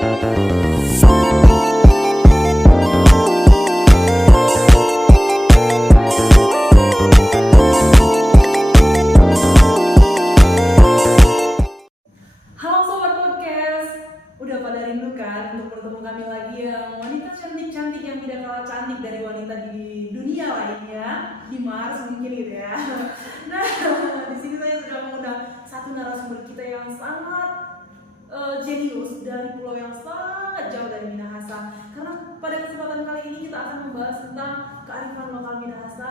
Halo Sobat Podcast, udah pada rindu kan untuk bertemu kami lagi yang wanita cantik-cantik yang tidak kalah cantik dari wanita di dunia lainnya, di Mars mungkin gitu ya. Nah, di sini saya sudah mengundang satu narasumber kita yang sangat jenius dari pulau yang sangat jauh dari Minahasa. Karena pada kesempatan kali ini kita akan membahas tentang kearifan lokal Minahasa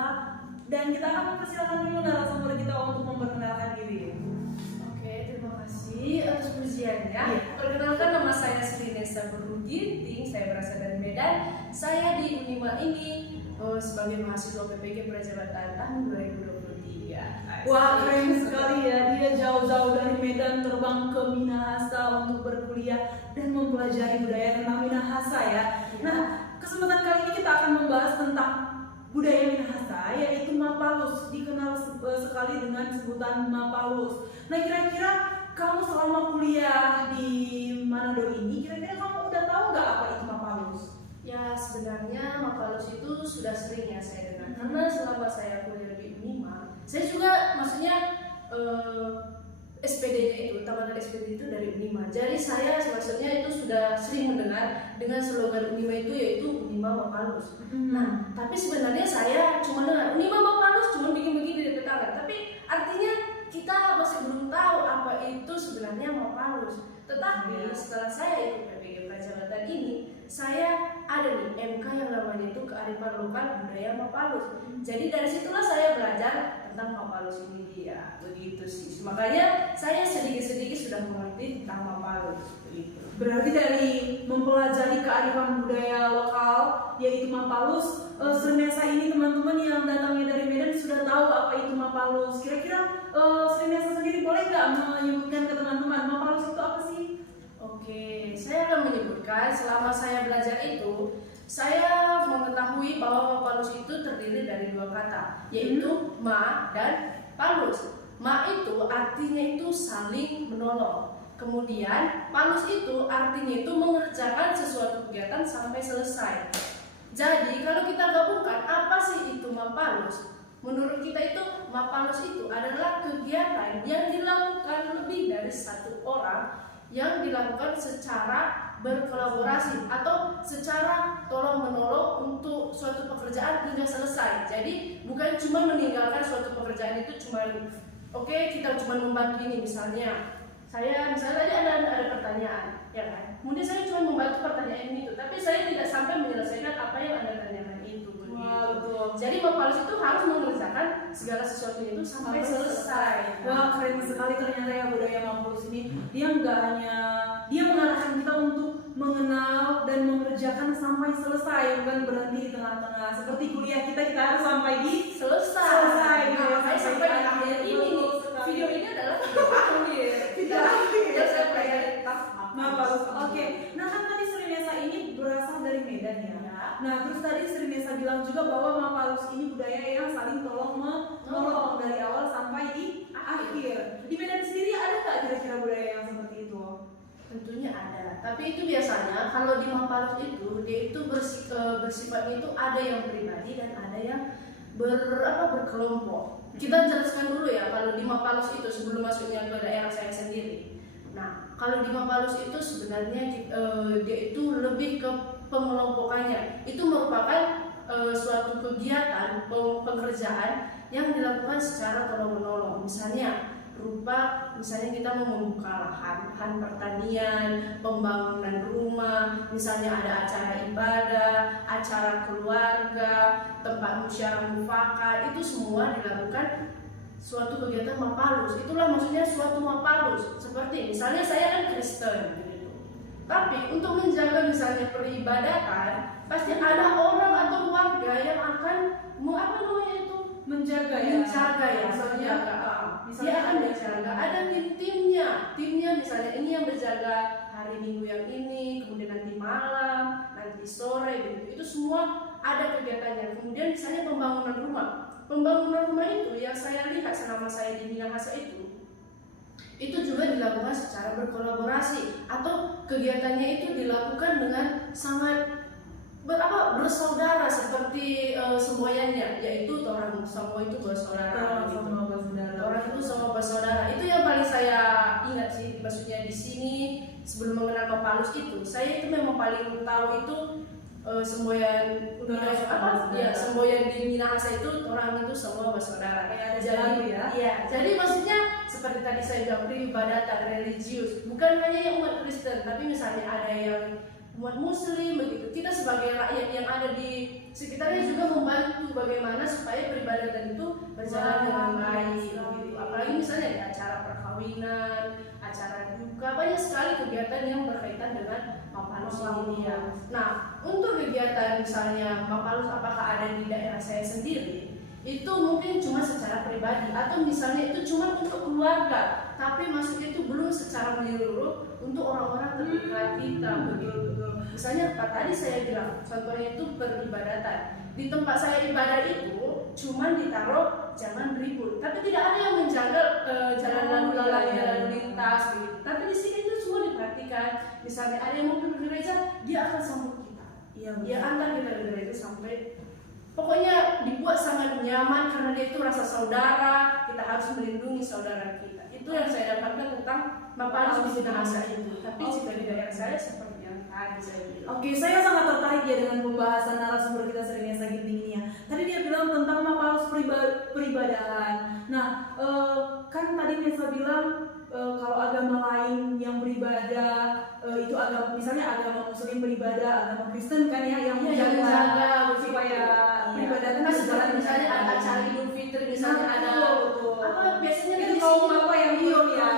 dan kita akan mempersilakan dulu narasumber kita untuk memperkenalkan diri. Oke, terima kasih atas pujiannya. Iya. Perkenalkan, nama saya Sri Nesa Berudinting, saya berasal dari Medan. Saya di Unima ini sebagai mahasiswa PPG Prajabatan tahun 2023. Wah, keren sekali ya, dia jauh-jauh dari Medan terbang ke Minahasa untuk berkuliah dan mempelajari budaya tentang Minahasa ya. Nah, kesempatan kali ini kita akan membahas tentang budaya Minahasa, yaitu Mapalus, dikenal sekali dengan sebutan Mapalus. Nah, kira-kira kamu selama kuliah di Manado ini, kira-kira kamu udah tahu nggak apa itu Mapalus? Ya, sebenarnya Mapalus itu sudah sering ya saya dengar. Karena selama saya kuliah di Unima, saya juga maksudnya SPD-nya itu, tamatan SPD itu dari Unima. Jadi saya maksudnya itu sudah sering mendengar dengan slogan Unima itu, yaitu Unima Mapalus. Nah, tapi sebenarnya saya cuma dengar Unima Mapalus, cuma bikin-bikin di tetangga. Tapi artinya kita masih belum tahu apa itu sebenarnya Mapalus. Tetapi setelah saya ikut PPG Prajabatan ini, saya ada nih MK yang namanya itu kearifan lokal budaya Mapalus. Jadi dari situlah saya belajar tentang Mapalus ini dia, begitu sih. Makanya saya sedikit-sedikit sudah mengerti tentang Mapalus, begitu. Berarti dari mempelajari kearifan budaya lokal yaitu Mapalus, Sri Nesa ini teman-teman yang datangnya dari Medan sudah tahu apa itu Mapalus. Kira-kira Sri Nesa sendiri boleh nggak menyebutkan ke teman-teman Mapalus itu apa sih? Oke, saya akan menyebutkan selama saya belajar itu, saya mengetahui bahwa Mapalus itu terdiri dari dua kata, yaitu ma dan palus. Ma itu artinya itu saling menolong. Kemudian palus itu artinya itu mengerjakan sesuatu kegiatan sampai selesai. Jadi kalau kita gabungkan apa sih itu Mapalus? Menurut kita itu Mapalus itu adalah kegiatan yang dilakukan lebih dari satu orang, yang dilakukan secara berkolaborasi atau secara tolong menolong untuk suatu pekerjaan hingga selesai. Jadi bukan cuma meninggalkan suatu pekerjaan itu cuma oke, kita cuma membantu ini, misalnya saya tadi ada pertanyaan ya kan, kemudian saya cuma membantu pertanyaan itu, tapi saya tidak sampai menyelesaikan apa yang Anda tanyakan itu. Wah, betul. Jadi Mapalus itu harus mengerjakan segala sesuatu itu sampai selesai. Wah, keren sekali ternyata ya budaya Mapalus ini. Dia nggak hanya dia mengarahkan kita untuk mengenal dan mengerjakan sampai selesai, bukan berhenti di tengah-tengah. Seperti kuliah kita harus sampai di selesai gitu ya, Nah, sampai di akhir ini nih. Video ini adalah video akhir. Video akhir. Ya, saya pelajari tentang Mapalus. Oke. Nah, kan tadi Sri Nesa ini berasal dari Medan ya. Nah, terus tadi Sri Nesa bilang juga bahwa Mapalus ini budaya yang saling tolong menolong dari awal sampai di akhir. Di Medan sendiri ada nggak kira-kira budaya yang seperti itu? Tentunya ada, tapi itu biasanya kalau di Mapalus itu dia itu bersifatnya itu ada yang pribadi dan ada yang berkelompok. Kita jelaskan dulu ya, kalau di Mapalus itu sebelum masuknya ke daerah saya sendiri. Nah, kalau di Mapalus itu sebenarnya dia itu lebih ke pengelompokannya. Itu merupakan suatu kegiatan pekerjaan yang dilakukan secara tolong-menolong. Misalnya kita mau membuka lahan pertanian, pembangunan rumah, misalnya ada acara ibadah, acara keluarga, tempat musyawarah mufakat, itu semua dilakukan suatu kegiatan Mapalus. Itulah maksudnya suatu Mapalus. Seperti misalnya saya kan Kristen gitu. Tapi untuk menjaga misalnya peribadatan, pasti ada orang atau warga yang akan menjaga ya. Misalnya dia akan menjaga. Ada timnya misalnya ini yang berjaga hari Minggu yang ini, kemudian nanti malam, nanti sore gitu. Itu semua ada kegiatannya. Kemudian misalnya pembangunan rumah itu yang saya lihat selama saya di Minahasa itu juga dilakukan secara berkolaborasi, atau kegiatannya itu dilakukan dengan sangat bersaudara seperti semboyannya, yaitu orang semua itu bersaudara. Orang itu semua bersaudara. Itu yang paling saya ingat sih, maksudnya di sini sebelum mengenal Mapalus itu, saya itu memang paling tahu itu semboyan semboyan di Minahasa itu orang itu semua bersaudara. Jadi jadi maksudnya seperti tadi saya bilang peribadatan religius, bukan hanya yang umat Kristen, tapi misalnya ada yang umat Muslim begitu. Kita sebagai rakyat yang ada di sekitarnya juga membantu bagaimana supaya peribadatan itu berjalan dengan baik. Gitu. Apalagi misalnya di acara perkawinan, acara duka, banyak sekali kegiatan yang berkaitan dengan Mapalus ini ya. Nah, untuk kegiatan misalnya Mapalus apakah ada di daerah saya sendiri? Itu mungkin cuma secara pribadi atau misalnya itu cuma untuk keluarga, tapi maksudnya itu belum secara menyeluruh untuk orang-orang terdekat kita begitu. Misalnya tadi saya bilang contohnya itu peribadatan. Di tempat saya ibadah itu cuma ditaruh jangan ribut, tapi tidak ada yang menjaga jalan lalu lintas begitu. Tapi di sini itu semua diperhatikan. Misalnya ada yang mau ke gereja, dia akan sambut kita. Dia antar kita ke gereja sampai pokoknya dibuat sangat nyaman karena dia itu rasa saudara. Kita harus melindungi saudara kita. Itu yang saya dapatkan tentang Mapalus di Minahasa itu. Tapi jika di daerah saya seperti yang tadi saya bilang. Oke, saya sangat tertarik ya dengan pembahasan narasumber kita Serinesa Ginting ini ya. Tadi dia bilang tentang Mapalus peribadahan. Nah, kan tadi Nesa bilang kalau agama lain yang beribadah itu agama, misalnya agama Muslim beribadah, agama Kristen kan ya yang menjaga supaya peribadatan berjalan. Misalnya ada acara Idul Fitri, misalnya ada apa biasanya itu kaum bapak yang yang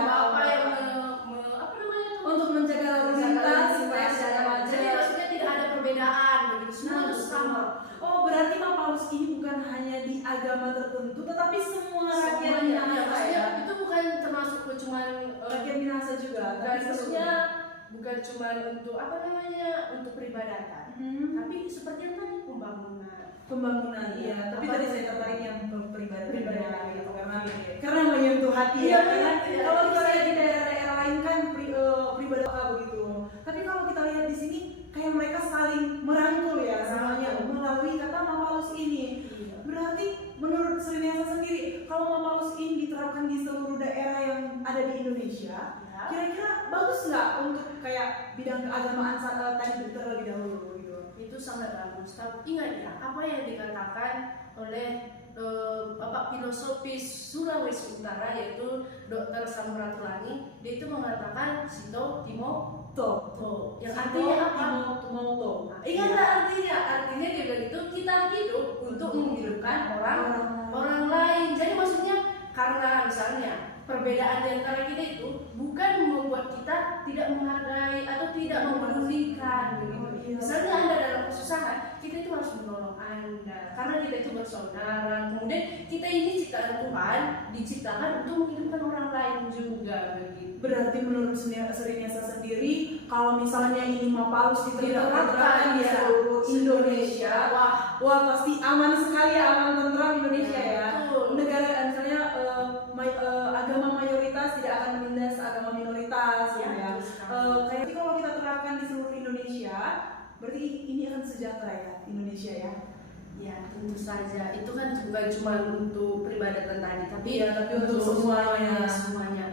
untuk menjaga lalu lintas supaya ada macet. Jadi maksudnya tidak ada perbedaan begitu. Semua itu sama. Oh, berarti Mapalus ini bukan hanya di agama tertentu, tetapi semua rakyat Minahasa ya. Itu bukan termasuk cuma rakyat Minahasa juga. Dan maksudnya bukan cuma untuk apa namanya untuk peribadatan, tapi seperti yang tadi pembangunan. Iya. Tapi tadi saya tertarik yang peribadatan gitu karena menyentuh hati ya. Kalau kita lihat di daerah-daerah lain kan peribadatan begitu. Tapi kalau kita lihat di sini kayak mereka saling merangkul ya, namanya melalui kata Mapalus ini. Berarti menurut Serinesa sendiri, kalau Mapalus ini diterapkan di seluruh daerah yang ada di Indonesia, kira-kira bagus nggak untuk kayak bidang keagamaan tadi terlebih dahulu gitu? Itu sangat bagus. Tapi ingat ya, apa yang dikatakan oleh Bapak filosofis Sulawesi Utara yaitu Dr. Samratulangi, dia itu mengatakan Sito Timo To, yang artinya apa? Ingatlah artinya dia bilang itu kita hidup untuk menghidupkan orang lain. Jadi maksudnya karena misalnya perbedaan di antara kita itu bukan membuat kita tidak menghargai atau tidak memedulikan begitu. Misalnya Anda dalam kesusahan, kita itu harus menolong Anda karena kita itu bersaudara. Kemudian kita ini ciptaan Tuhan, diciptakan untuk menghidupkan orang lain juga begitu. Berarti menurut Serinesa sendiri, kalau misalnya ini Mapalus diterapkan di seluruh Indonesia, wah pasti aman sekali ya, aman tentram Indonesia ya. Negara misalnya agama mayoritas tidak akan menindas agama minoritas ya. Kayak kalau kita terapkan di seluruh Indonesia, berarti ini akan sejahtera ya Indonesia ya. Ya tentu saja, itu kan bukan cuma untuk peribadatan tadi, tapi untuk semuanya.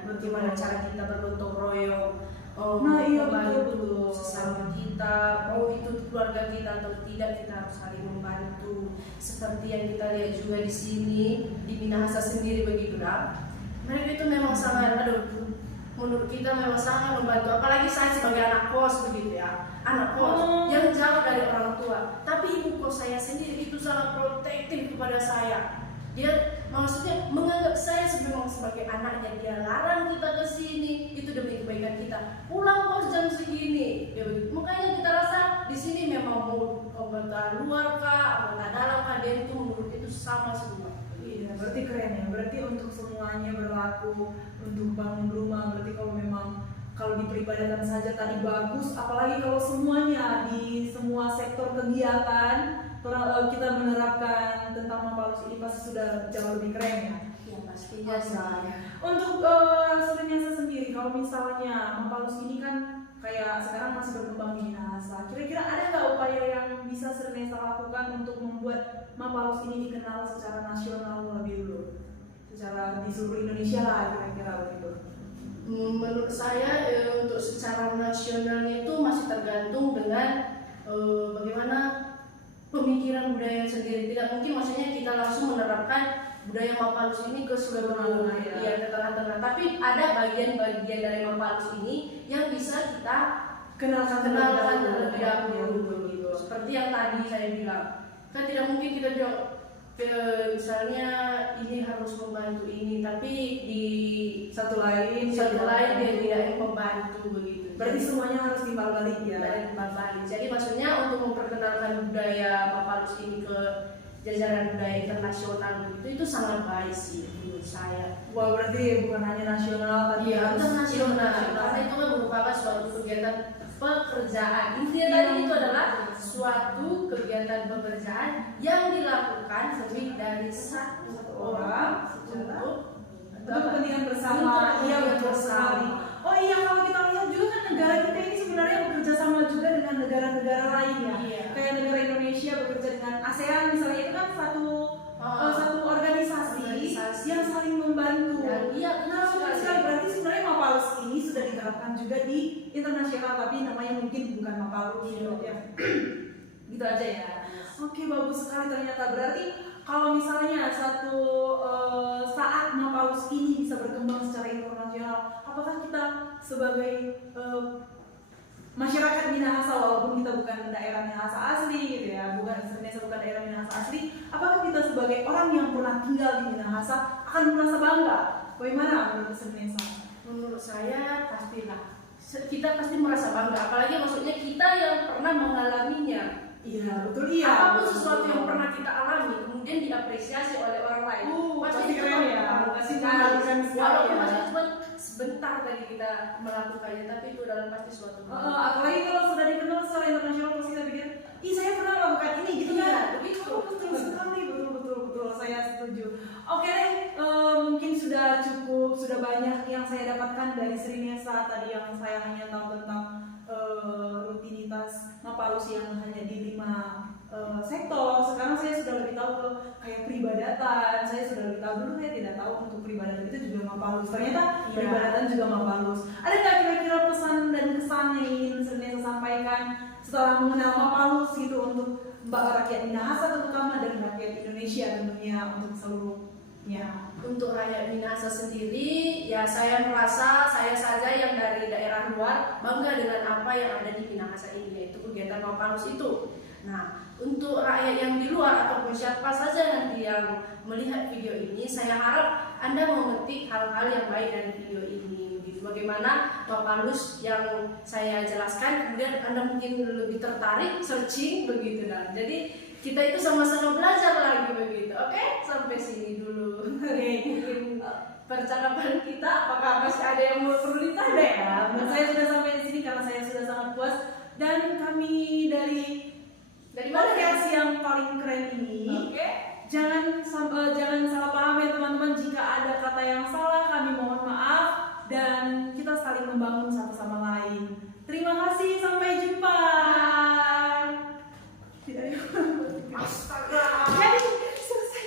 Bagaimana cara kita bergotong royong, membantu sesama kita, mau itu keluarga kita atau tidak, kita harus saling membantu. Seperti yang kita lihat juga di sini di Minahasa sendiri begitu mereka itu memang sangat, menurut kita memang sangat membantu. Apalagi saya sebagai anak kos begitu ya, anak kos yang jauh dari orang tua. Tapi ibu kos saya sendiri itu sangat protektif kepada saya. Dia maksudnya menganggap saya sebagai anaknya. Dia larang kita ke sini itu demi kebaikan kita. Pulang kos jam segini. Ya, makanya kita rasa di sini memang mau anggota luar kah, anggota dalam kah, dia itu menurut itu sama semua. Iya, berarti keren ya. Berarti untuk semuanya berlaku, untuk bangun rumah. Berarti kalau di peribadatan saja tadi bagus, apalagi kalau semuanya di semua sektor kegiatan kita menerapkan tentang Mapalus ini pasti sudah jauh lebih keren ya. Ya pastinya sih. Untuk Serinesa sendiri, kalau misalnya Mapalus ini kan kayak Mapalus ini dikenal secara nasional lebih dulu, secara di seluruh Indonesia lah kira-kira begitu? Menurut saya untuk secara nasionalnya itu masih tergantung dengan bagaimana pemikiran budaya sendiri. Tidak mungkin maksudnya kita langsung menerapkan budaya Mapalus ini ke seluruh ya, ke tengah-tengah. Tapi ada bagian-bagian dari Mapalus ini yang bisa kita kenalkan terlebih dahulu gitu. Seperti yang tadi saya bilang, kan tidak mungkin kita bilang misalnya ini harus membantu ini, tapi di Satu lain dia tidak membantu begitu. Berarti semuanya harus timbal balik ya. Timbal balik. Jadi maksudnya untuk memperkenalkan budaya Mapalus ini ke jajaran budaya internasional begitu, itu sangat baik sih menurut saya. Wah, berarti bukan hanya nasional tapi harus internasional. Karena itu kan merupakan suatu kegiatan pekerjaan. Intinya tadi itu adalah suatu kegiatan pekerjaan yang dilakukan lebih dari satu orang untuk kepentingan bersama. Iya, betul sekali. Oh iya, kalau kita lihat juga kan negara kita ini sebenarnya bekerja sama juga dengan negara-negara lain ya. Iya. Kayak negara Indonesia bekerja dengan ASEAN misalnya, itu kan satu organisasi yang saling membantu. Iya, nah, sekali. Berarti sebenarnya Mapalus ini sudah diterapkan juga di internasional, tapi namanya mungkin bukan Mapalus gitu ya. Gitu aja ya. Oke, bagus sekali ternyata. Berarti kalau misalnya satu saat Mapalus ini bisa berkembang secara internasional, apakah kita sebagai masyarakat Minahasa, walaupun kita bukan daerah Minahasa asli gitu ya, Indonesia bukan daerah Minahasa asli, apakah kita sebagai orang yang pernah tinggal di Minahasa akan merasa bangga? Bagaimana menurut Indonesia? Menurut saya pastilah kita pasti merasa bangga, apalagi maksudnya kita yang pernah mengalaminya. Iya, betul iya. Apapun sesuatu yang pernah kita alami kemudian diapresiasi oleh orang lain, pasti keren ya. Pasti keren sekali ya. Masih cuma sebentar tadi kita melakukannya, tapi itu adalah pasti suatu apalagi kalau sudah dikenal secara internasional, pasti kita pikir, ih saya pernah melakukan ini gitu kan. Betul sekali, betul saya setuju. Oke, mungkin sudah cukup, sudah banyak yang saya dapatkan dari Sri Nesa tadi, yang saya hanya tahu tentang rutinitas Mapalus yang hanya di 5 sektor. Sekarang saya sudah lebih tahu ke kayak peribadatan. Saya sudah lebih tahu, dulu saya tidak tahu untuk peribadatan itu juga Mapalus. Ternyata peribadatan juga Mapalus. Ada nggak kira-kira pesan dan kesan yang ingin Sri sampaikan setelah mengenal Mapalus gitu untuk rakyat Minahasa terutama dan rakyat Indonesia tentunya untuk seluruhnya? Untuk rakyat Minahasa sendiri, ya saya merasa saya saja yang dari daerah luar bangga dengan apa yang ada di Minahasa ini, yaitu kegiatan Mapalus itu. Nah, untuk rakyat yang di luar ataupun siapa saja nanti yang melihat video ini, saya harap Anda memetik hal-hal yang baik dari video ini. Begitu. Bagaimana Mapalus yang saya jelaskan, kemudian Anda mungkin lebih tertarik searching begitu. Nah, jadi kita itu sama-sama belajar lagi begitu. Oke, sampai sini dulu. Mungkin percakapan kita, apakah masih ada yang perlu ditanya ya? Saya sudah sampai di sini karena saya sudah sangat puas, dan kami dari podcast yang paling keren ini. Jangan salah paham ya teman-teman, jika ada kata yang salah kami mohon maaf, dan kita saling membangun satu sama lain. Terima kasih, sampai jumpa. Astaga. Jadi selesai.